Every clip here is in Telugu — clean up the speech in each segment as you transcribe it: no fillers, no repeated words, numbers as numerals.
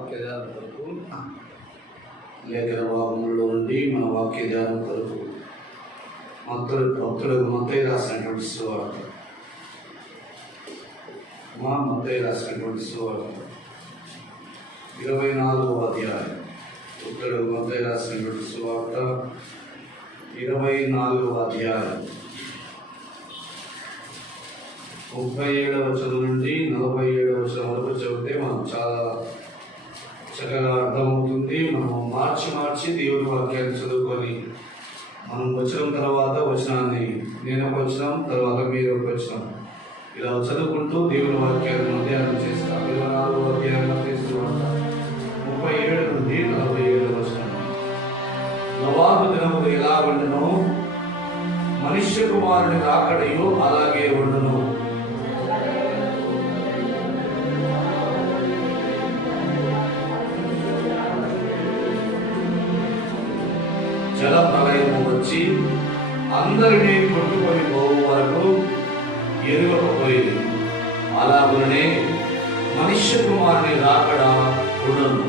వాక్యధారం కొరకు లేఖన భాగంలో నుండి మన వాక్యధారం కొరకు భక్తులకు మత్తయి రాసినటువంటి సువార్త మత్తయి రాసినటువంటి సువార్త 24వ అధ్యాయం. భక్తులకు మత్తయి రాసినటువంటి సువార్త 24వ అధ్యాయం 37వ వచనం నుండి 47వ వచనం వరకు చదివితే మనకు చాలా చక్కగా అర్థమవుతుంది. మనం మార్చి దేవుని వాక్యాన్ని చదువుకొని మనం వచ్చిన తర్వాత వచనాన్ని నేను ఒక వచనం తర్వాత మీరు ఒక వచనం ఇలా చదువుకుంటూ దేవుని వాక్యాన్ని ధ్యానం చేస్తాం. 24వ అధ్యాయం 37 నుండి 47వ వచనం. నోవహు దినములు ఎలా ఉండెనో మనుష్య కుమారుని రాకడయు అలాగే ఉండెను. జల ప్రళయము వచ్చి అందరినీ కొట్టుకొని పోవు వరకు ఎరుగకపోయింది. అలాగునే మనుష్య కుమారుని రాకడ ఉండను.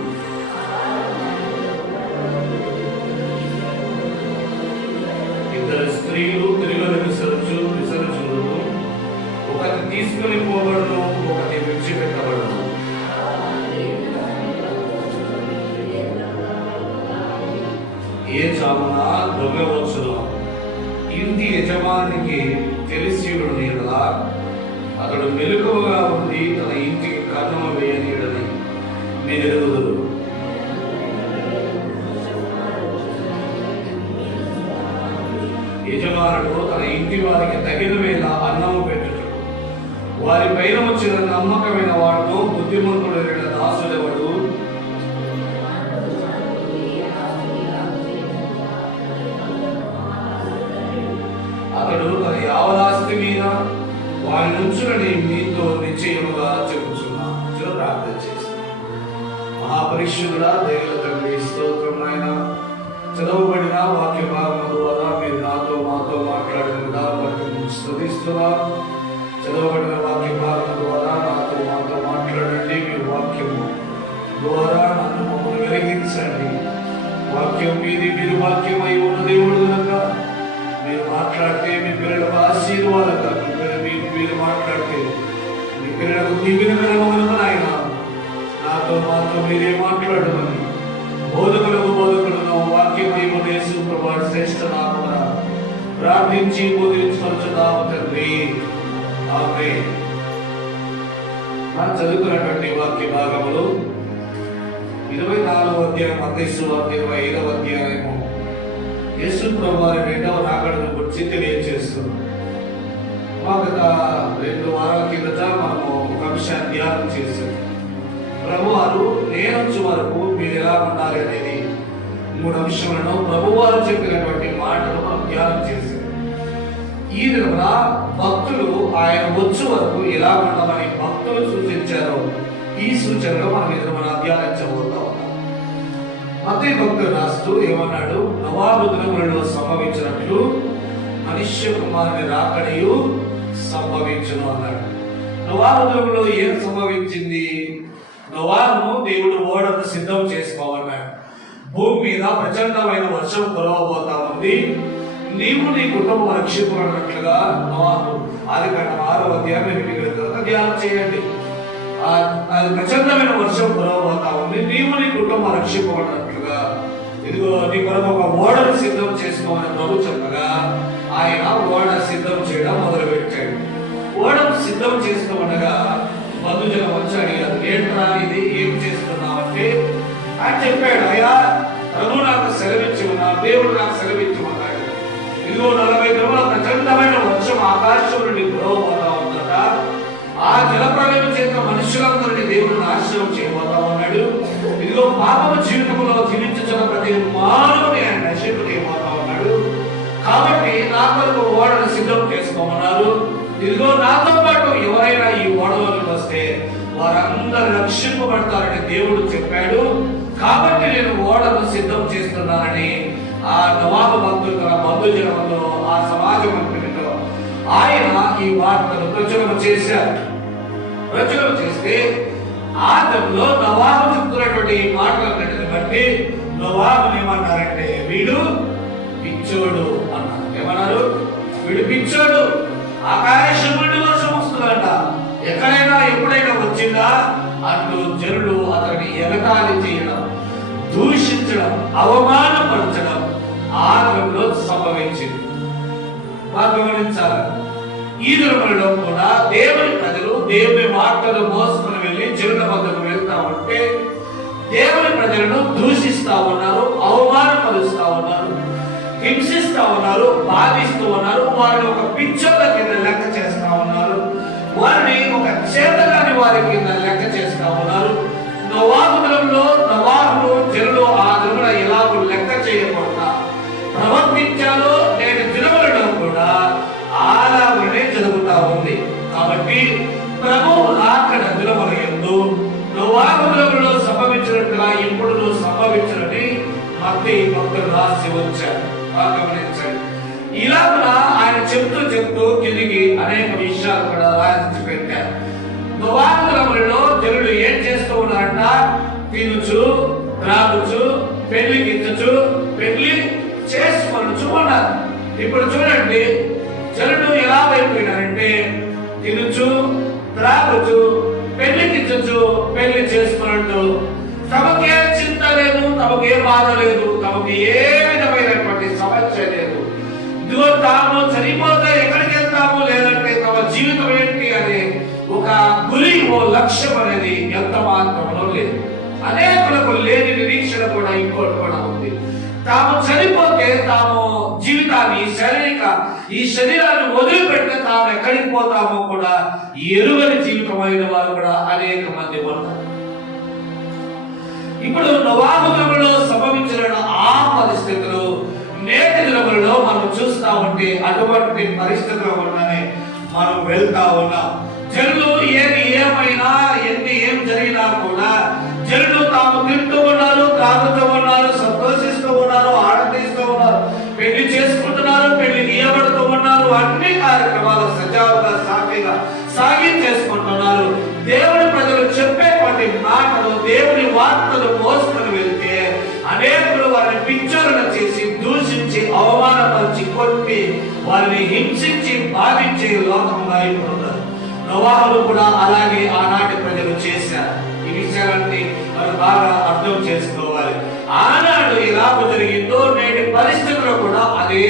ఇద్దరు స్త్రీలు తిరుగులు విసరుచును, ఒకటి తీసుకుని పోబడును, ఒకటి విడిచిపెట్టబడును. ఏ చామున దొంగ వచ్చును ఇంటి యజమానికి తెలిసియుడుని ఎడలా అతడు మెలకువగా ఉండి తన ఇంటికి కన్నుమ వేయనీయడని మీరు ఎరుగుదురు. యజమానుడు తన ఇంటి వారికి తగిన వేళ అన్నము పెట్టుడు. వారి పైన వచ్చిన నమ్మకమైన వాడుతో బుద్ధిమంతుడు దాసుడెవడు. అతడు తన యావదాస్తి మీద వారి నుంచులని మీతో నిశ్చయముగా చెప్పుచున్నాను. ప్రార్థన చేసి మహాపరిశుద్ధుడా దేవుల తండ్రి స్తోత్రం నాయన. చదవబడిన వాక్య భాగం ద్వారా మీరు మాతో మాట్లాడిన విధానం బట్టి స్తుతిస్తున్నా. చదవబడిన వాక్య భాగం ద్వారా మాతో మాట్లాడండి. మీరు వాక్యము ద్వారా నన్ను మమ్మల్ని వెలిగించండి. వాక్యం మీది, మీరు వాక్యమై ఉన్న దేవుడు కనుక మీరు మాట్లాడితే మీ పిల్లలకు ఆశీర్వాదక, మీరు మాట్లాడితే మీ పిల్లలకు దీవెనకరమైన ఆయన మాతో మీరే మాట్లాడమని బోధకులను వాక్యమై యేసు ప్రభువు శ్రేష్ఠ నామమున ప్రార్థించి బోధించుకొనుచున్నాము తండ్రి. ఆమేన్. మనం చదువుకున్నటువంటి వాక్య భాగములు 24వ అధ్యాయం మత్తయి సువార్త 25వ అధ్యాయము యేసు ప్రభువు వారి రెండవ రాకడను గురించి తెలియజేస్తుంది. గత 2 వారాల కిందట మనము ఒక అంశాన్ని ధ్యానం చేశాం. ప్రభువారు నేనొచ్చు వరకు మీరు ఎలా ఉండాలి అనేది 3 అంశాలను ప్రభువారు చెప్పినటువంటి మాటలు మనం ధ్యానం చేశాం. ఈ విధంగా భక్తులు ఆయన వచ్చు వరకు ఎలా ఉండమని భక్తులు సూచించారో ఈ సూచనలో మనం ధ్యానించబోతా ఉన్నాం. మత్తయి భక్తుడు రాస్తూ ఏమన్నాడు? నోవహు దినములలో సంభవించినట్లు మనుష్య కుమారుని రాకడయు సంభవించును అన్నాడు. నోవహు దినములలో ఏం సంభవించింది? నోవహును దేవుడు ఓడను సిద్ధం చేసుకోమన్నాడు. భూమి మీద ప్రచండమైన వర్షం కురవబోతా ఉంది. నీవు నీ కుటుంబం రక్షింపబడినట్లుగా నోవహు ఆదికాండం 6వ అధ్యాయం ధ్యానం చేయండి. అది ప్రచండమైన వర్షం కురవబోతా ఉంది. నీవు నీ కుటుంబం రక్షింపబడినట్లుగా ఇదిగో నీ కొరకు ఒక ఓడను సిద్ధం చేసుకోమని ప్రభు చెప్పగా ఆయన ఓడ సిద్ధం చేయడం మొదలుపెట్టాడు. ఓడను సిద్ధం చేసుకోమనగా బంధుజనం వచ్చి అడిగారు, ఏంట్రా ఇది, ఏం చేస్తున్నావంటే ఆయన చెప్పాడు, అయ్యా ప్రభు నాకు సెలవిచ్చమన్నాడు, దేవుడు నాకు సెలవిచ్చమన్నాడు. ఇదిగో 40 దినముల ప్రచండమైన వర్షం ఆకాశం నుండి కురవబోతా ఉందట. ఆ జలప్రలయం చేత మనుషులందరినీ దేవుడు నాశనం చేయబోతా ఉన్నాడు. ఇదిగో పాపము జీవితంలో జీవించుతున్న ప్రతి మానవుని ఆయన నశింపజేయబోతా ఉన్నాడు. కాబట్టి నా కొరకు ఓడను సిద్ధం చేసుకోమన్నారు. ఇదిగో నాతో పాటు ఎవరైనా ఈ ఓడలోకి వస్తే వారందరూ రక్షింపబడతారని దేవుడు చెప్పాడు. కాబట్టి నేను ఓడను సిద్ధం చేస్తున్నానని ఆ నోవహు భక్తులు తన బంధుజనంలో ఆ సమాజ మందిరంలో ఆయన ఈ వార్తను ప్రచురణ చేశారు. ప్రచురణ చేస్తే ఆదంలో నోవహు చెప్తున్నటువంటి ఈ మాటలన్నిటిని బట్టి నోవాహును ఏమన్నారంటే వీడు పిచ్చోడు అన్నారు. ఏమన్నారు? వీడు పిచ్చోడు, ఆకాశం నుండి వర్షం వస్తుందంట, ఎక్కడైనా ఎప్పుడైనా వచ్చిందా అంటూ జనులు అతన్ని ఎగతాళి చేయడం, దూషించడం, అవమానపరచడం ఆగంలో సంభవించింది. బాగా గమనించాలి. ఈ దినములలో కూడా దేవుని ప్రజలు దేవుని వార్తలు మోసుకుని వెళ్ళి జనుల వద్దకు వెళ్తా ఉంటే దేవుని ప్రజలను దూషిస్తా ఉన్నారు, అవమానపరుస్తా ఉన్నారు, హింసిస్తా ఉన్నారు, బాధిస్తూ ఉన్నారు. వారిని ఒక పిచ్చోళ్ళ కింద లెక్క చేస్తా ఉన్నారు, వారిని ఒక చేతగాని వారి కింద లెక్క చేస్తా ఉన్నారు. నోవాహులో నోవాహును జనులు ఆ దినమున ఎలాగో లెక్క చేయకుండా ప్రవర్తించాలో నేటి దినములలో కూడా అలాగనే జరుగుతా ఉంది. కాబట్టి ప్రభువు రాకడ దినముల యందు నోవాహులో సంభవించినట్టుగా ఇప్పుడు సంభవించినని మత్తయి భక్తులు రాసి వచ్చారు. గమనించండి. ఇలాగ ఆయన చెప్తూ తిరిగి అనేక విషయాలు కూడా రాసి పెట్టారు. నోవాహులో జనులు ఏం చేస్తూ ఉన్నారంట? తినుచు, త్రాగుచు, పెళ్లికించు, పెళ్లి చేసుకొనుచు ఉన్నారు. ఇప్పుడు చూడండి, జనులు ఎలా అయిపోయినారంటే తినుచు, త్రాగుచు, పెళ్లికించు, పెళ్లి చేసుకున్నట్టు తమకే చింత లేదు, తమకే బాధ లేదు, తమకు ఏ విధమైనటువంటి సమస్య లేదు. ఇదిగో తాము చనిపోతే ఎక్కడికి వెళ్తాము, లేదంటే తమ జీవితం ఏంటి అనే ఒక గురి, ఓ లక్ష్యం అనేది ఎంత మాత్రంలో లేదు. అనేకులకు లేని నిరీక్షణ కూడా ఇంకోటి కూడా ఉంది. తాము చనిపోతే తాము జీవితాన్ని ఈ శరీరాన్ని వదిలిపెడితే తాము ఎక్కడికి పోతామో కూడా ఎరుగని జీవితమైన వారు కూడా అనేక మంది ఉన్నారు. ఇప్పుడు నోవాహులో సంభవించిన ఆ పరిస్థితులు నేటి దినములలో మనం చూస్తా ఉంటే అటువంటి పరిస్థితుల్లో ఉన్నానే మనం వెళ్తా ఉన్నాం. జనులు ఏమైనా ఏం జరిగినా కూడా జనులు తాము తింటూ ఉన్నారు, తాగుతూ ఉన్నారు, సంతోషిస్తూ ఉన్నారు, ఆనందిస్తూ ఉన్నారు, పెళ్లి చేసుకుంటున్నారు, పెళ్లి నియబడుతూ ఉన్నారు, అన్ని కార్యక్రమాలు సజావుగా సాఫీగా సాగించేసుకుంటున్నారు. దేవుని ప్రజలు చెప్పేటువంటి మాటలు, దేవుని వార్తలు మోసుకొని వెళ్తే అనేకులు వారిని పిచ్చోలను చేసి, దూషించి, అవమానపరిచి, కొట్టి, వారిని హింసించి, బాధించే లోకంగా అయిపోతున్నారు. నోవాహును కూడా అలాగే ఆనాటి ప్రజలు చేశారు. ఈ విషయాలన్నీ మనం బాగా అర్థం చేసుకోవాలి. ఆనాడు ఎలాగ జరిగిందో నేటి పరిస్థితుల్లో కూడా అదే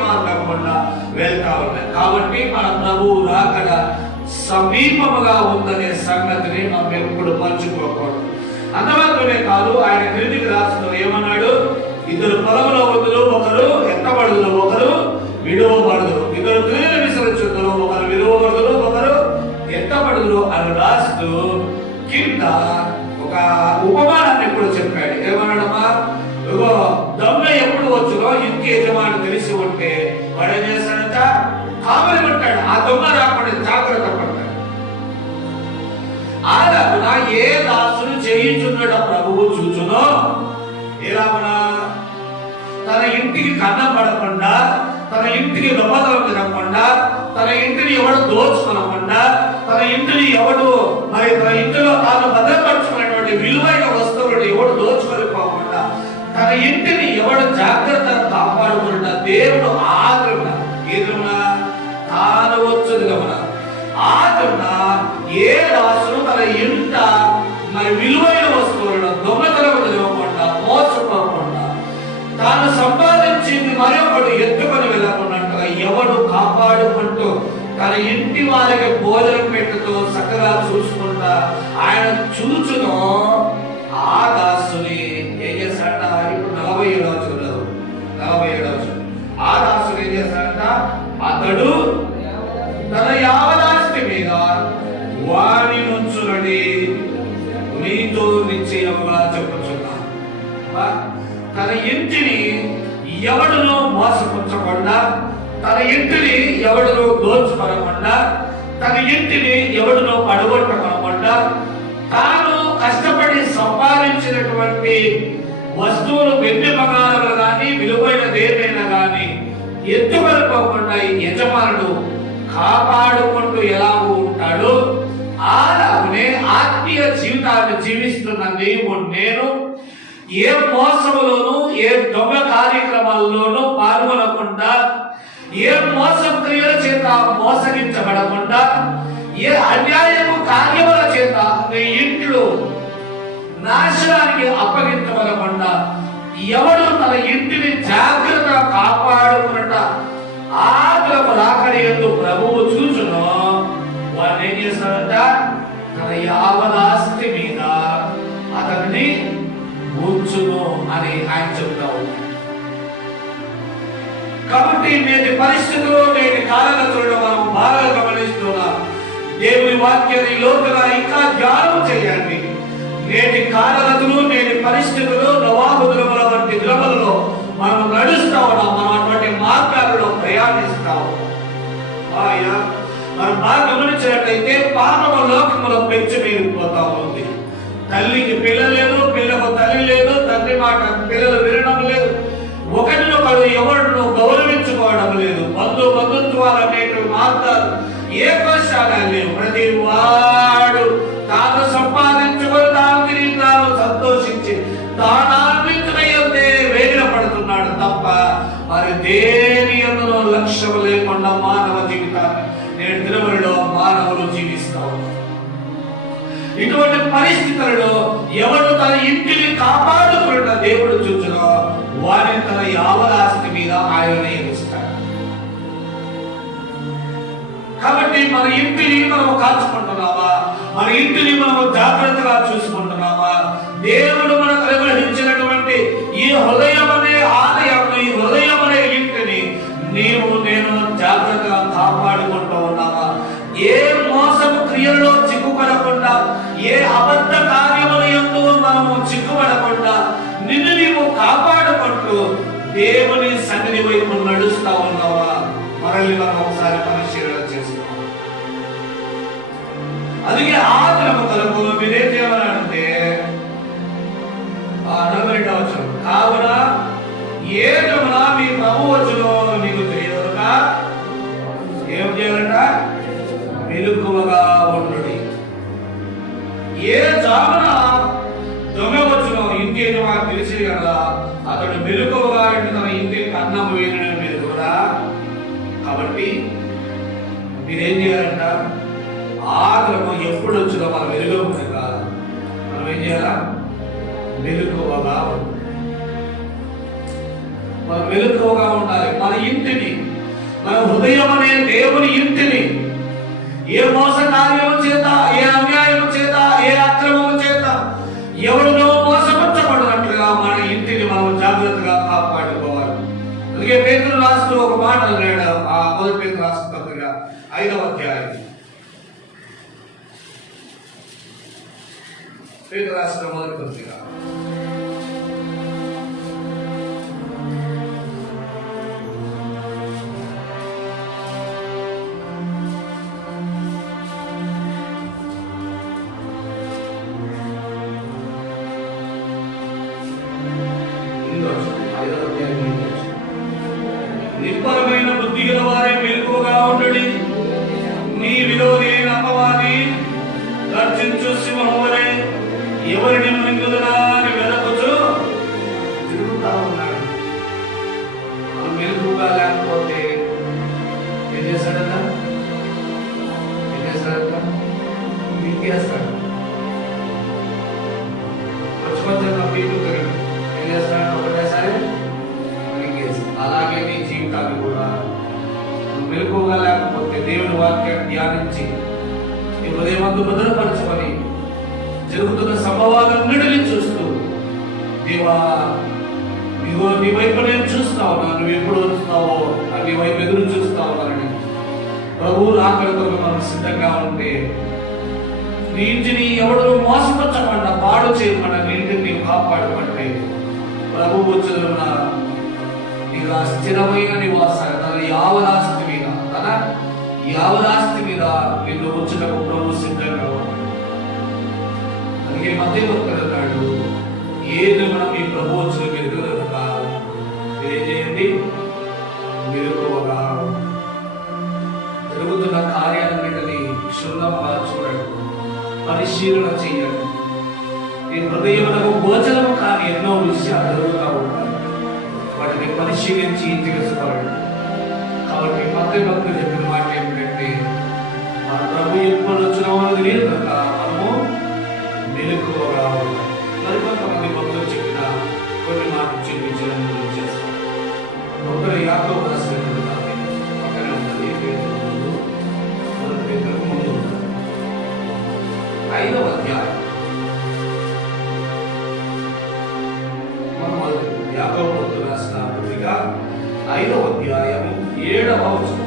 మార్గం గుండా వెళ్తా ఉన్నాయి. కాబట్టి మన ప్రభువు రాకడ సమీపముగా ఉందనే సంగతిని మనం ఎప్పుడు మర్చిపోకూడదు. అంతమాత్రమే కాదు, ఆయన క్రిందికి రాసిన ఏమన్నాడు? ఇద్దరు పొలంలో వదులు, ఒకరు ఎత్తబడుదురు, ఒకరు విడువబడుదురు. ఇద్దరు క్రియలు విసరించుదురు, ఒకరు విడువబడుదురు, ఒకరు ఎత్తబడుదురు అని రాస్తూ కింద ఒక ఉపమానాన్ని కూడా చెప్పాడు. ఏమన్నాడమ్మా? దొంగ ఎప్పుడు వచ్చునో ఇంటి యజమాని తెలిసి ఉంటే వాడు ఏం చేస్తాడంట? కావలి ఉంటాడు. ఆ దొంగ రాకుండా జాగ్రత్త పడతాడు. అలాగున ఏ దాసును చేయించున్నాడు ప్రభువు చూచునో, ఎలాగునా తన ఇంటికి కన్నం పడకుండా, తన ఇంటికి దొంగతనం తినకుండా, తన ఇంటిని ఎవడు దోచుకోనకుండా, తన ఇంటిని ఎవడు తన ఇంటిలో తాను భద్రపరుచుకున్నటువంటి విలువైన వస్తువులను ఎవడు దోచుకొని పోకుండా, తన ఇంటిని ఎవడు జాగ్రత్తగా కాపాడుకుంటా దేవుడు ఆదరణ ఎదురున తాను వచ్చుది గమన ఆదరణ ఏ దాసును తన ఇంట విలువైన వస్తువులను దొంగతనం తినకుండా, మోసపోకుండా, తాను సంపాదించింది మరొకడు ఎత్తుకొని వెళ్ళకున్నట్టుగా ఎవడు కాపాడుకుంటూ తన ఇంటి వారికి భోజనం పెట్టుతూ చక్కగా చూసుకుంటా ఆయన చూచునో ఆ దాసుని ఏం చేస్తాడ? ఇప్పుడు 47 ఆ దాసుని ఏం చేస్తాడ? అతడు తన యావదాస్తి మీద వారి నుంచునని మీతో నిశ్చయముగా చెప్పుచున్నాను. తన ఇంటిని ఎవడునో మోసపుచ్చకుండా, తన ఇంటిని ఎవడునో దోచుకొనకుండా, తన ఇంటిని ఎవడునో పడగొట్టకుండా, తాను కష్టపడి సంపాదించినటువంటి వస్తువులు, వెండి బంగారాలు కానీ విలువైనది ఏదైనా కానీ ఎత్తుకొనిపోకుండా యజమానుడు కాపాడుకుంటూ ఎలాగూ ఉంటాడో అలాగనే ఆత్మీయ జీవితాన్ని జీవిస్తున్న నీవు నేను ఏ మోసములోనూ ఏ దొంగ కార్యక్రమాల్లోనూ పాల్గొనకుండా, ఏ మోసం క్రియల చేత మోసగించబడకుండా, ఏ అన్యాయము కార్యముల చేత నీ ఇంట్లో నాశనానికి అప్పగించబడకుండా, ఎవడు తన ఇంటిని జాగ్రత్తగా కాపాడుకున్నట ఆగ్రహము రాకడి యందు ప్రభువు చూచును, వాడు ఏం చేస్తాడంట, తన యావదాస్తి మీద అతన్ని ఉంచును అని ఆయన చెప్తా ఉన్నాడు. కాబట్టి నేటి పరిస్థితుల్లో, నేటి కాలగతుల్లో మనం బాగా గమనిస్తున్నాం. దేవుని వాక్యాన్ని లోతుగా ఇంకా ధ్యానం చేయండి. నేటి కాలగతులు, నేటి పరిస్థితులు, నవాబుదుల వంటి ద్రవలలో మనం నడుస్తా ఉన్నాం. మనం అటువంటి మార్గాలలో ప్రయాణిస్తా ఉన్నాం. మనం బాగా గమనించినట్లయితే పాపము లోకములో పెంచి మీరిపోతా ఉంది. తల్లికి పిల్లలు లేదు, పిల్లకు తల్లి లేదు, తండ్రి మాట పిల్లలు వినడం లేదు, ఒకరినొకరు ఎవరిను గౌరవించుకోవడం లేదు, బంధుత్వాలు అనేటువంటి మార్గాలు ఏ కోశాలు లేవు. ప్రతి వాడు తాను సంపాదించుకొని తాను తిరిగి తాను సంతోషించి తాను ఆనందించుకుంటే వేగిర పడుతున్నాడు తప్ప మరి దేని అందులో లక్ష్యం లేకుండా మానవ జీవితాన్ని నేడు దినములలో మానవులు జీవిస్తా ఉన్నారు. ఇటువంటి పరిస్థితులలో ఎవడు తన ఇంటిని కాపాడుకున్న దేవుడు చూచునో వారిని తన యావదాస్తి మీద ఆయన నియమిస్తాడు. కాబట్టి మన ఇంటిని మనం కాచుకుంటున్నామా? మన ఇంటిని మనం జాగ్రత్తగా చూసుకుంటున్నామా? దేవుడు మనకు నిర్వహించినటువంటి ఈ హృదయం అనే ఆలయం, ఈ హృదయం అనే ఇంటిని నీవు నేను జాగ్రత్తగా కాపాడుకుంటూ ఉన్నావా? ఏ మోసము క్రియల్లో చిక్కుపడకుండా, ఏ అబద్ధ కార్యముల యందు మనము చిక్కుపడకుండా నిన్ను నీవు కాపాడుకుంటూ దేవుని సన్నిధి వైపు నడుస్తా ఉన్నావా? మనల్ని మనం ఒకసారి పరిశీలన చేస్తున్నాం. అందుకే ఆగ్రహము కలుగు మీరేం చేయాలంటే 42వ వచనం, కావున ఏ జమున మీ ప్రభు వచ్చునో నీకు తెలియదుక ఏం చేయాలంట, మెలకువగా ఉండుడి. ఏ జామున దొంగ వచ్చునో ఇంటి యజమాని తెలిసి కదా అతడు మెలకువగా తన ఇంటికి అన్నం వేయడం మీరు కూడా. కాబట్టి మీరేం చేయాలంట, ఆగ్రహం ఎప్పుడు వచ్చినా మనం వెలుగుతుంది కాదు, మనం ఏం చేయాలా, మెలకువగా ఉండాలి. మనం మెలకువగా ఉండాలి. మన ఇంటిని, మన హృదయం అనే దేవుని ఇంటిని ఏ మోస కార్యము చేత, ఏ అన్యాయం చేత, ఏ అక్రమము చేత ఎవరినో మోసపరచబడినట్లుగా మన ఇంటిని మనం జాగ్రత్తగా కాపాడుకోవాలి. అందుకే పేతురు రాస్తూ ఒక మాట అన్నాడు, ఆ మొదటి పేతురు రాసిన పత్రిక 5వ అధ్యాయం, పేతురు రాసిన మొదటి పత్రిక 5వ అధ్యాయం. నిబ్బరమైన బుద్ధి గల వారే మెలకువగా ఉండుడి. నీ విరోధి అపవాది గర్జించు సింహము వలె ఎవరిని మృంగుదునా అని వెదకుచు తిరుగుతా ఉన్నాడు. మనం మెలకువగా లేకపోతే ఏం చేస్తాడట, మింగేస్తాడు. కొంచెం పీకుతాడు, ఏం చేస్తాడు, ఒకటేసారి మింగేస్తాడు. అలాగే నీ జీవితాన్ని కూడా మెలకువగా లేకపోతే దేవుని వాక్యాన్ని ధ్యానించి నీ హృదయమందు భద్రపరచుకొని జరుగుతున్న సంభవాలన్నిటిని చూస్తూ, దేవా నీవు నీ వైపు నేను చూస్తా ఉన్నా, నువ్వు ఎప్పుడు వస్తావో అని నీ వైపు ఎదురు చూస్తా ఉన్నానని ప్రభువు రాకడతో మనం సిద్ధంగా ఉంటే నీ ఇంటిని ఎవడు మోసపరచకుండా పాడు చేయకుండా నీ ఇంటిని నీవు కాపాడుకుంటే ప్రభువు వచ్చున్న నీకు ఆ స్థిరమైన నివాసాన్ని తన యావదాస్తి మీద, తన యావదాస్తి మీద నిన్ను వచ్చుటకు ప్రభు సిద్ధంగా ఉన్నాడు. అందుకే మధ్యవర్తుడు అన్నాడు, ఏది మనం ఈ ప్రభు వచ్చిన మీరు కనుక మీరేం చేయండి, మెలకువగా జరుగుతున్న కార్యాలన్నిటినీ క్షుణ్ణంగా చూడండి. పరిశీలన చేయండి. ఈ హృదయమునకు గోచరము కాని ఎన్నో విషయాలు జరుగుతూ ఉంటాయి. వాటిని పరిశీలించి తెలుసుకోవాలి. కాబట్టి భక్తులు చెప్పిన మాట ఏమిటంటే, మన ప్రభు ఎప్పుడు వచ్చిన వాళ్ళది లేదు కనుక మనము మెలకువగా ఉండాలి. మరికొంతమంది భక్తులు చెప్పిన కొన్ని మాటలు చెప్పించడం చేస్తాం. ఒకరు యాకోబు రాసినటువంటి పక్కనే ఉన్నది, పేతురు ముందు 5వ అధ్యాయం. మనం యాకోబు భక్తులు రాసిన పత్రిక 5వ అధ్యాయం 7వ వచనం.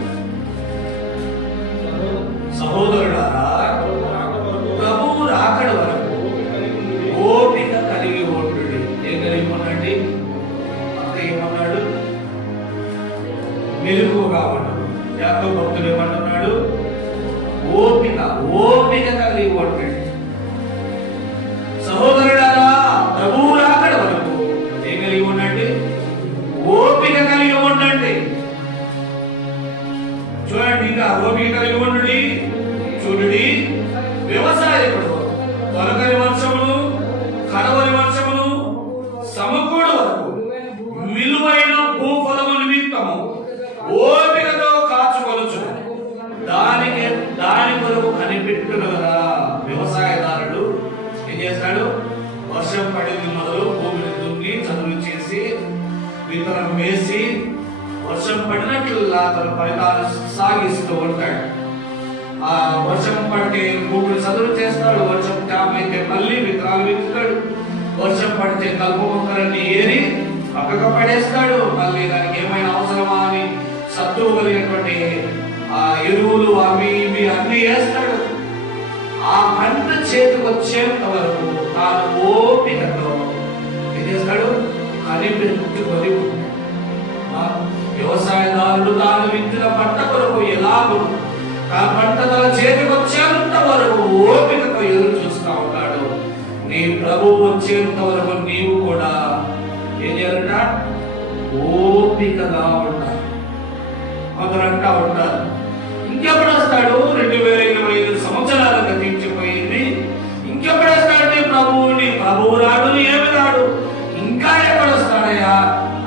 సహోదరులారా, ప్రభువు రాకడ వరకు ఓపిక కలిగి ఉండుడి. ఏం కలిగి ఉండండి? అంత ఏమన్నాడు? మెలకువగా ఉండడు. యాకోబు భక్తులు ఏమంటున్నాడు? ఓపిక కలిగి ఉండండి. సహోదరులారా, ప్రభువు రాకడ వరకు ఏం కలిగి ఉండండి? ఓపిక కలిగి ఉండండి. చూడండి, ఇంకా ఓపిక కలిగి ఉండండి. చూడండి, వ్యవసాయకుడు తొలకరి వర్షములు కడవరి వర్షములు సమకూడ వరకు విలువైన భూఫలము నిమిత్తము ఓపికతో కాచుకొనుచు దాని కొరకు కనిపెట్టును కదా. వ్యవసాయదారుడు ఏం చేస్తాడు? వర్షం పడింది మొదలు భూమిని దున్ని చదువు చేసి విత్తనం వేసి వర్షం పడినట్లుగా తన ఫలితాలు సాగిస్తూ ఉంటాడు. ఆ వర్షం పడితే భూమిని చదువు చేస్తాడు. వర్షం ట్యాప్ అయితే మళ్ళీ విత్తనాలు విత్తుతాడు. వర్షం పడితే కలుపు మొక్కలన్నీ ఏరి పక్కకు పడేస్తాడు. మళ్ళీ దానికి ఏమైనా అవసరమా అని సత్తువు కలిగినటువంటి ఆ ఎరువులు అవి ఇవి అన్ని వేస్తాడు. ఆ పంట చేతికి వచ్చేంత వరకు తాను ఓపికతో ఏం చేస్తాడు? కనిపెట్టుకొని. వ్యవసాయదారుడు తాను విత్తిన పంట కొరకు ఎలాగో ఆ పంట తన చేతికి వచ్చేంత వరకు ఓపికతో ఎదురు చూస్తూ ఉంటాడు. నీ ప్రభువు వచ్చేంత వరకు నీవు కూడా ఏం చేయాలంట? ఓపికగా ఉండాలి. కొందరంటా ఉంటారు, ఇంకెప్పుడు వస్తాడు? 2025 సంవత్సరాలు గతించిపోయింది, ఇంకెప్పుడు వస్తాడు నీ ప్రభువు? నీ ప్రభువు రాడు, ఏమి రాడు, ఇంకా ఎప్పుడు వస్తాడయ్యా?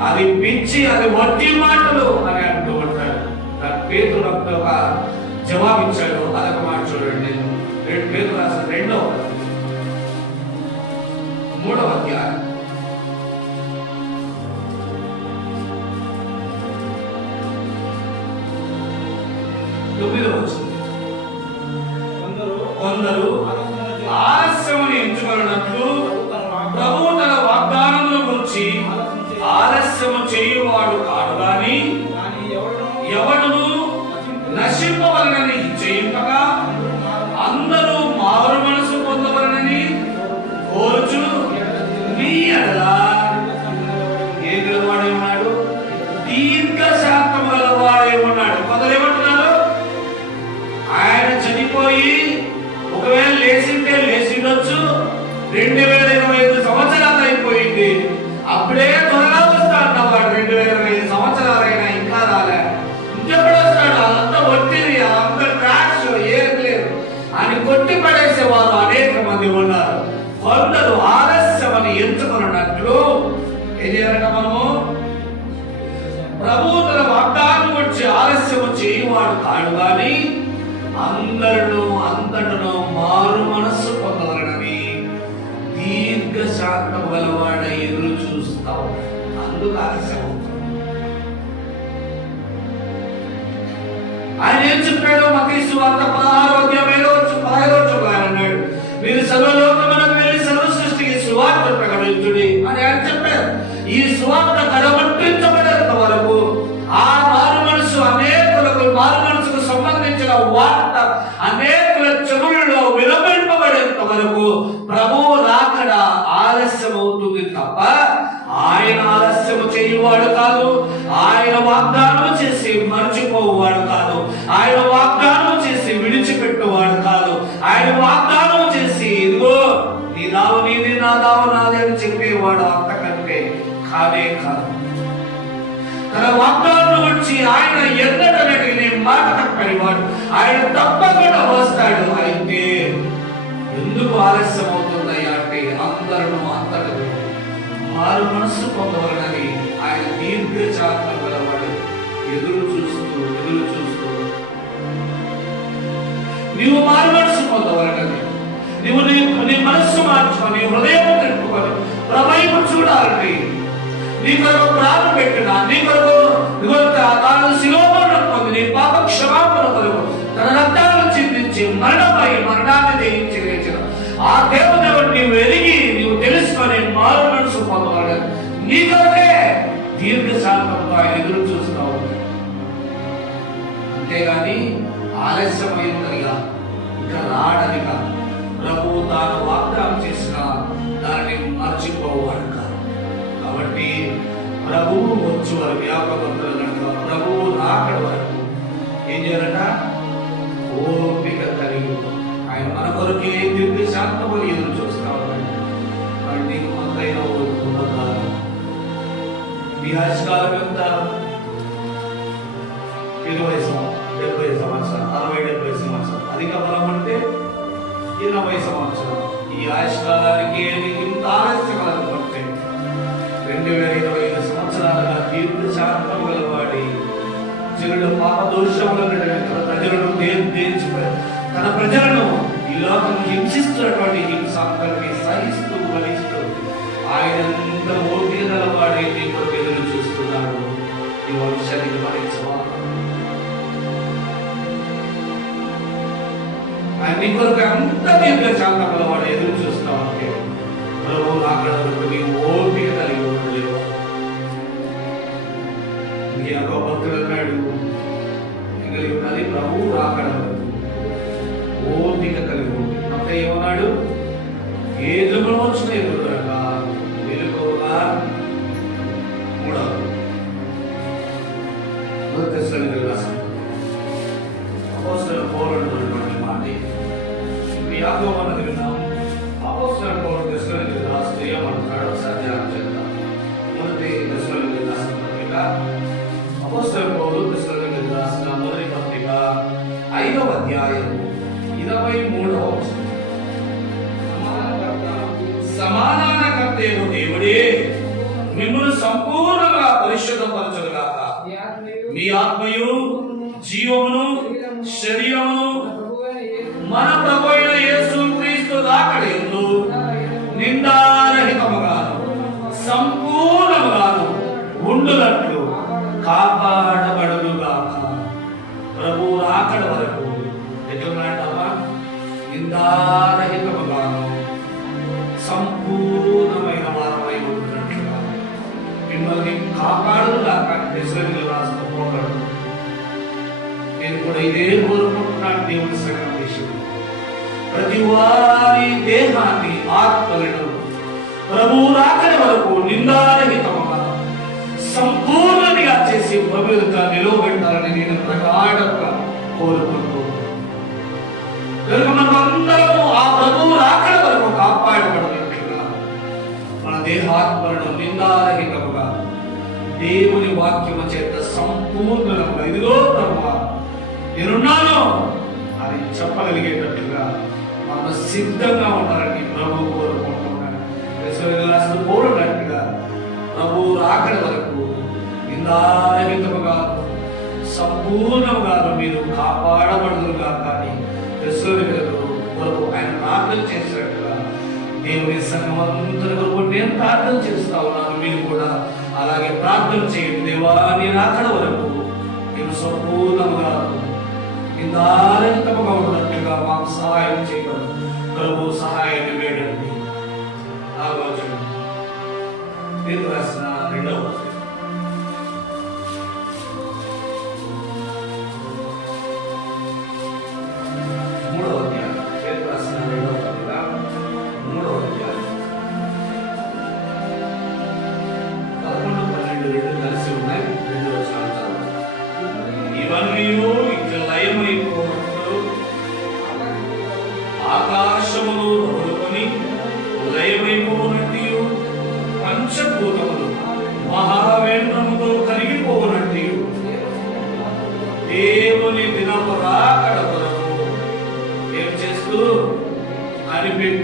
అది పిచ్చి, అది వట్టి మాటలు అని అంటూ ఉంటాడు. పేతురు ఒక జవాబిచ్చాడు. అదొక మాట చూడండి. పేతురు రాసిన 3వ అధ్యాయం 9వ వచనం. కొందరు ఆలస్యమును ఎంచుకున్నట్లు ప్రభువు తన వాగ్దానముల గురించి ఆలస్యము చేయువాడు కాడు గాని ఎవడును నశింపవలనని చేయింపగా అందరూ మారు మనసు పొందవలనని కోరుచు నీ ఎడల ఏ గలవాడే ఉన్నాడు? దీర్ఘ శాంతము గలవాడే ఉన్నాడు. కొందరు ఏమంటున్నారు? ఆయన చనిపోయి ఒకవేళ లేచిండొచ్చు, 2025 సంవత్సరాలు అయిపోయింది, అప్పుడే త్వరగా వస్తా అన్నవాడు. 2025 సంవత్సరాలైనా ఇంకా రాలే, ఇంకెప్పుడు వస్తాడు? అదంతా ఒట్టిది, అదంతా ట్రాక్స్, ఏం లేదు అని కొట్టి పడేసేవారు అనేక మంది ఉన్నారు. కొందరు ఆలస్యమని ఎంచుకున్నట్లు ఏం చేయాలంట? మనము ప్రభువు తన వాగ్దానం వచ్చి ఆలస్యము చేయువాడు కాడు గాని అంతటను మారు మనస్సు పొందవలనని దీర్ఘ శాంతము గలవాడ ఎదురు చూస్తావు. అందుకు ఆలస్యం. ఆయన ఏం చెప్పాడు? మత్తయి సువార్త 16వ అధ్యాయం అన్నాడు, మీరు సర్వలోకమునకు వెళ్ళి సర్వ సృష్టికి సువార్త ప్రకటించుడి అని ఆయన చెప్పారు. ఈ సువార్త కడగొట్టించబడేంత వరకు ఆ మారు మనసుకు సంబంధించిన వార్త అనేకుల చెవులలో వినబడింపబడేంత వరకు ప్రభువు రాకడ ఆలస్యం అవుతుంది తప్ప ఆయన ఆలస్యము చేయువాడు కాదు. ఆయన వాగ్దానం చేసి మర్చిపోవాడు కాదు. ఆయన వాగ్దానం చేసి విడిచిపెట్టువాడు కాదు. ఆయన వాగ్దానం చేసి ఇదిగో నీ దావు నీది, నా దావు నాది అని చెప్పేవాడు అంతకంటే కాదే కాదు. తన వాగ్దానం వచ్చి ఆయన ఎన్నడనడిగి నీ మాట తప్పనివాడు. ఆయన తప్పకుండా వస్తాడు. అయితే ఎందుకు ఆలస్యం అవుతుందయ్యా అంటే అందరూ అంతటా మారు మనస్సు పొందవలనని ఆయన దీర్ఘశాంతం గలవాడు ఎదురు చూస్తూ నీవు మారు మనస్సు పొందవలనని నీవు నీ మనస్సు మార్చుకొని హృదయం తెలుపుకొని ప్రభైపు చూడాలని నీ కొరకు ప్రాణం పెట్టిన నీ కొరకు తాను శిలోమరణం పొంది నీ పాప క్షమాపణ కొరకు తన రక్తాలను చిందించి మరణమై మరణాన్ని జయించి లేచిన ఆ దేవుని నీవు ఎరిగి నీవు తెలుసుకొని మారు మనసు పొందవాలని నీ కొరకే దీర్ఘశాంతంతో ఆయన ఎదురు చూస్తావు. అంతేగాని ఆలస్యమైందనిగా ఇంకా రాడనిగా ప్రభువు తాను వాగ్దానం చేసిన దానిని మర్చిపోవాడు కాదు. కాబట్టి ప్రభువు వచ్చి వారు వ్యాపకంగా ప్రభువు రాకడ వరకు ఏం చేయాలట? ఓపిక కలిగి ఆయన మన కొరకే దీర్ఘశాంతము ఎదురు చూస్తావు. నీకు మందైన ఓర్పుకుంటారు. మీ ఆయుష్కాలం ఎంత? 70 సంవత్సరాలు, 60-70 సంవత్సరాలు. అధిక బలం అంటే 20 సంవత్సరాలు. ఈ ఆయుష్కాలానికి ఇంత ఆలస్యం కలగబట్టే 2025 సంవత్సరాలుగా దీర్ఘశాంతం గలవాడి జనుడు పాప దోషములను తన ప్రజలను తన ప్రజలను ఈ లోకం హింసిస్తున్నటువంటి హింసాంతల్ని సహిస్తూ భరిస్తూ ఆయన ఎంత ఓపిక గలవాడి నీ కొరకు ఎదురు చూస్తున్నాడు. ఈ వంశానికి భరించవా? ఆయన నీ కొరకు అంత దీర్ఘశాంతం గలవాడు ఎదురు చూస్తామంటే ప్రభు అక్కడ వరకు నీ ఓపిక కలిగి ఉండలేవు. ఇంకొక భక్తులు అన్నాడు, కలిగి ఉన్నది ప్రభు రాకడ ఓపిక కలిగి ఉంది. అంత ఏమన్నాడు? ఏ జన్మలో వచ్చిన ఎదురుగా వెలుకోగా 3 దశలకు రాసింది అపోస్తలుల పౌరుడు మాట. యాకోబు అన్నది విన్నాం. అపోస్తలుల పౌరుడు దశలకు రాస్తే ఏమంటున్నాడు ఒకసారి ధ్యానం చేద్దాం. 1 దశలకు రాసిన పత్రిక అపోస్తలుల పౌరుడు దశలకు రాసిన మొదటి పత్రిక 5వ అధ్యాయం 23వ వచనం. సమాధానకర్తయగు దేవుడే మిమ్మల్ని సంపూర్ణంగా పరిశుద్ధపరచుగాక. మీ ఆత్మయు జీవమును శరీరమును మన ప్రభు అయిన యేసు క్రీస్తు రాకడయందు నిందారహితముగాను సంపూర్ణముగాను ఉండునట్లు కాపాడబడుగాక. ప్రభు రాకడ వరకు ఎట్లా నిందారహితముగాను సంపూర్ణమైన వారమై ఉంటున్నట్లుగా మిమ్మల్ని కాపాడుగాక. దశరథులు రాసిన పోగడు. నేను కూడా ఇదే కోరుకుంటున్నాను. దేవుని సంఘం విషయంలో ప్రతి వారి దేహాన్ని ఆత్మలను ప్రభు రాకడ వరకు నిందారహితముగా సంపూర్ణంగా చేసి ప్రభువుగా నిలవబెట్టాలని నేను ప్రగాఢంగా కోరుకుంటూ మనమందరము ఆ ప్రభువు రాకడ వరకు కాపాడబడినట్లుగా మన దేహాత్మలను నిందారహితముగా దేవుని వాక్యము చేత సంపూర్ణంగా ఇదిగో ప్రభువా నేనున్నాను అని చెప్పగలిగేటట్లుగా మనం సిద్ధంగా ఉండాలని ప్రభు కోరుకుంటున్నాను. కోరునట్టుగా ప్రభు రాకడ వరకు నిందారహితముగా సంపూర్ణంగా మీరు కాపాడబడుదురుగా. కానీ కొరకు ఆయన ప్రార్థన చేసినట్టుగా దేవుని సంఘం అందరి కొరకు నేను ప్రార్థన చేస్తా ఉన్నాను. మీరు కూడా అలాగే ప్రార్థన చేయండి. దేవా నీ రాకడ వరకు నేను సంపూర్ణంగా నిందారహితముగా ఉన్నట్టుగా మాకు సహాయం చేయగలరు. ప్రభు సహాయాన్ని వేడండి. ఆలోచన నేను రాసిన 2వ ఆకాశమును మొదలుకొని లయమైపోనట్టు పంచభూతములు మహా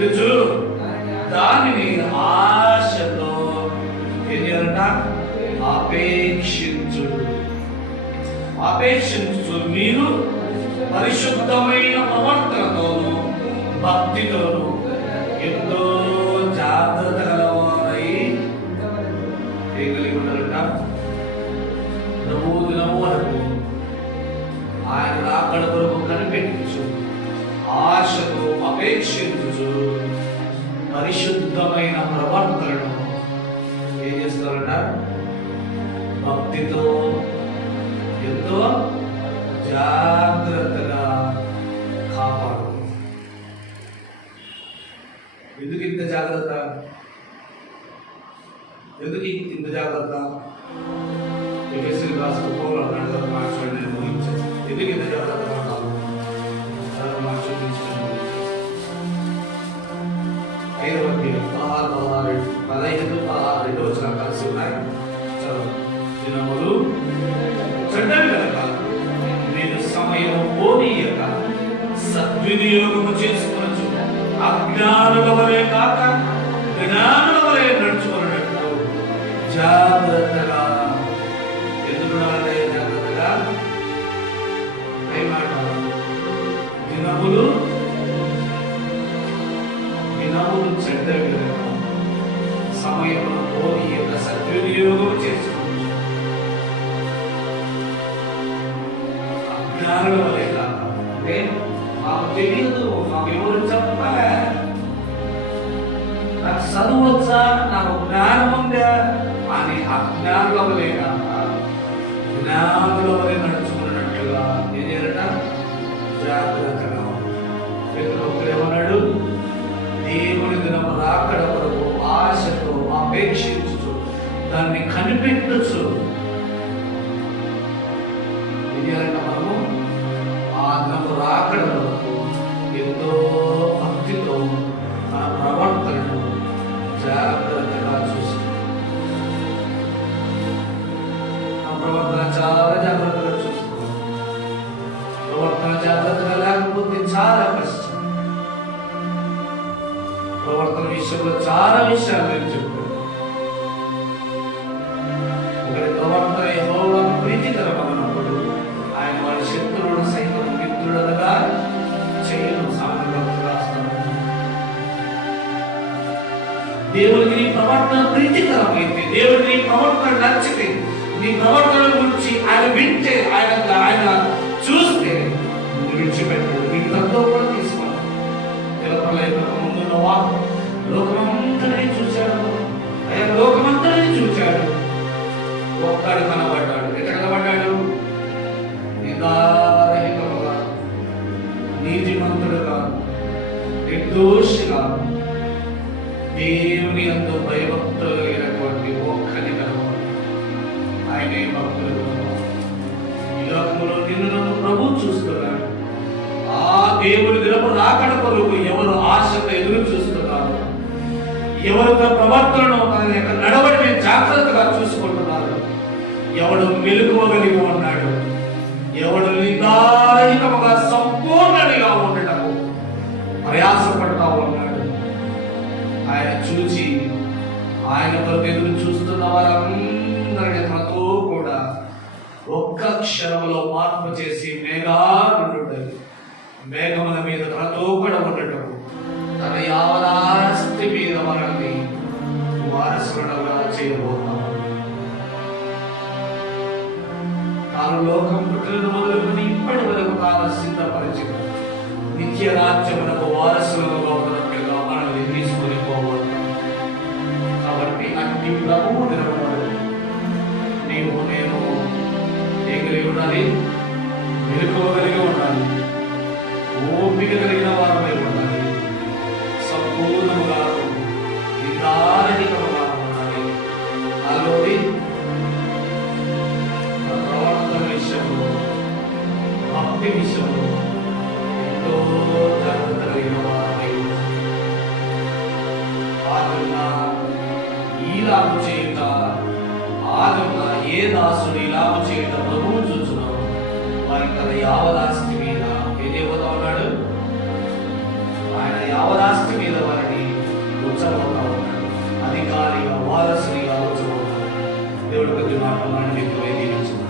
కనిపెట్టుచు దానిని ఆశతో ఏం చేయాలంట? అపేక్షించు మీరు పరిశుద్ధమైన ప్రవర్తనతోను భక్తితోను ఎంతో జాగ్రత్త గలవారై ఏం కలిగి ఉండాలంట? దినము వరకు ఆయన రాకడ కొరకు కనిపెట్టుచు ఆశతో అపేక్షించు పరిశుద్ధమైన ప్రవర్తనను ఏం చేస్తారంట? భక్తితో ఎంతో జాగ్రత్తగా కాపాడు. ఎందుకు ఇంత జాగ్రత్త? ఎందుకు ఇంత జాగ్రత్త? రాసిన పౌలు అన్నాడు మార్చండి, నేను ముగించాను. ఎందుకు ఇంత జాగ్రత్త పడతాను? చూపించిన 5వ అధ్యాయం 15-16 వచ్చిన కలిసి ఉన్నాయి. దినములు చెడ్డవి కనుక మీరు సమయం పోనీయక సద్వినియోగము చేసుకొనొచ్చు. అజ్ఞానుల వలె కాక జ్ఞానుల వలె నడుచుకున్నట్టు జాగ్రత్తగా. ఎందుకు జాగ్రత్తగా? దినములు చెడ్డవి కనుక సమయమును పోనీయక సద్వినియోగం చేసుకోవచ్చు. అజ్ఞానుల వలె కాక, అంటే మాకు తెలియదు, మాకు ఎవరు చెప్పలే, నాకు చదువు వచ్చా, నాకు జ్ఞానం ఉందా అని అజ్ఞానుల వలె కాక జ్ఞానుల వలె నడుచుకున్నట్టుగా ఏం చేయాలట? జాగ్రత్తగా. ఏమన్నాడు? దేవుని దినము రాకడ వరకు ఆశతో అపేక్షించు దాన్ని కనిపెట్టచ్చు. మనము ఆ దినము రాకడ వరకు ఎంతో భక్తితో మన ప్రవర్తనను జాగ్రత్తగా చూసుకోవాలి. ఆ ప్రవర్తన చాలా జాగ్రత్తగా చూసుకోవాలి. ప్రవర్తన జాగ్రత్తగా లేకపోతే చాలా కష్టం. ప్రవర్తన విషయంలో చాలా విషయాలు నేను చెప్పాను. ఒకరి ప్రవర్తన యెహోవాకు ప్రీతికరమన్నప్పుడు ఆయన వారి శత్రువుడు సైతం మిత్రుడగా చేయను. సామెతలు రాస్తాను. దేవుడికి నీ ప్రవర్తన ప్రీతికరమైతే, దేవుడికి నీ ప్రవర్తన నచ్చితే, నీ ప్రవర్తన గురించి ఆయన వింటే, ఆయన చూస్తే విడిచిపెట్టాడు. నీ తత్వం కూడా తీసుకోవాలి. ముందున్న వాడు లోకమంతని చూశాడు. ఆయన లోకమంతని చూశాడు. ఒక్కడు కనబడ్డాడు. ఎక్కడ కనబడ్డాడు? నిదారహితముగా, నీతిమంతుడుగా, నిర్దోషిగా, దేవుని యందు భయభక్తులు కలిగినటువంటి ఒక్కని కనబడ్డాడు. ఆయనే భక్తుడు. ఈ లోకంలో నిన్ను నన్ను ప్రభువు చూస్తున్నాడు. ఆ దేవుని దినము రాకడ కొరకు ఎవరు ఆశతో ఎదురు చూస్తున్నారు, ఎవరు తన ప్రవర్తనను, తన యొక్క నడవడిని జాగ్రత్తగా చూసుకుంటున్నారు, ఎవడు మెలుగువగలిగి ఉన్నాడు, ఎవడు నిర్ధారణికముగా సంపూర్ణంగా ఉండటము ప్రయాసపడతా ఉన్నాడు. ఆయన చూచి ఆయన కొరకు ఎదురు చూస్తున్న వారందరినీ తనతో కూడా ఒక్క క్షణంలో మార్పు చేసి మేఘముల మీద తనతో కూడా ఉండటం, తన యావదాస్తి మీద మనల్ని వారసులుగా చేయబోతాం. తాను లోకం పుట్టిన మొదలుకొని ఇప్పటి వరకు తాను సిద్ధపరిచిన నిత్య రాజ్యమునకు వారసులుగా ఉన్నట్టుగా మనల్ని తీసుకొని పోబోతాం. కాబట్టి అన్ని ప్రభువు దినములు నీవు నేను కలిగి ఉండాలి, మెలుకోగలిగి ఉండాలి, ఓపిక కలిగిన వారమై ఉండాలి, సంపూర్ణముగా నిదారణికముగా ఉండాలి. అలాంటి ప్రవర్తన విషయంలో, భక్తి విషయంలో ఎంతో జాగ్రత్త కలిగిన వారమై ఆదరణ ఈ లాభం చేయుట, ఆదరణ ఏ దాసుడు ఈ లాభం చేయుట ప్రభువు చూస్తున్నావు. వారి తన యావదాస్తి మీద ఏదేపోతా ఉన్నాడు, ఆయన అవరాస్తి మీద వారిని ఉంచబోతా ఉన్నాడు. అధికారిగా వారసునిగా ఉంచబోతా ఉన్నాడు. దేవుడు కొద్ది మాట మనం మీకు వేదించు.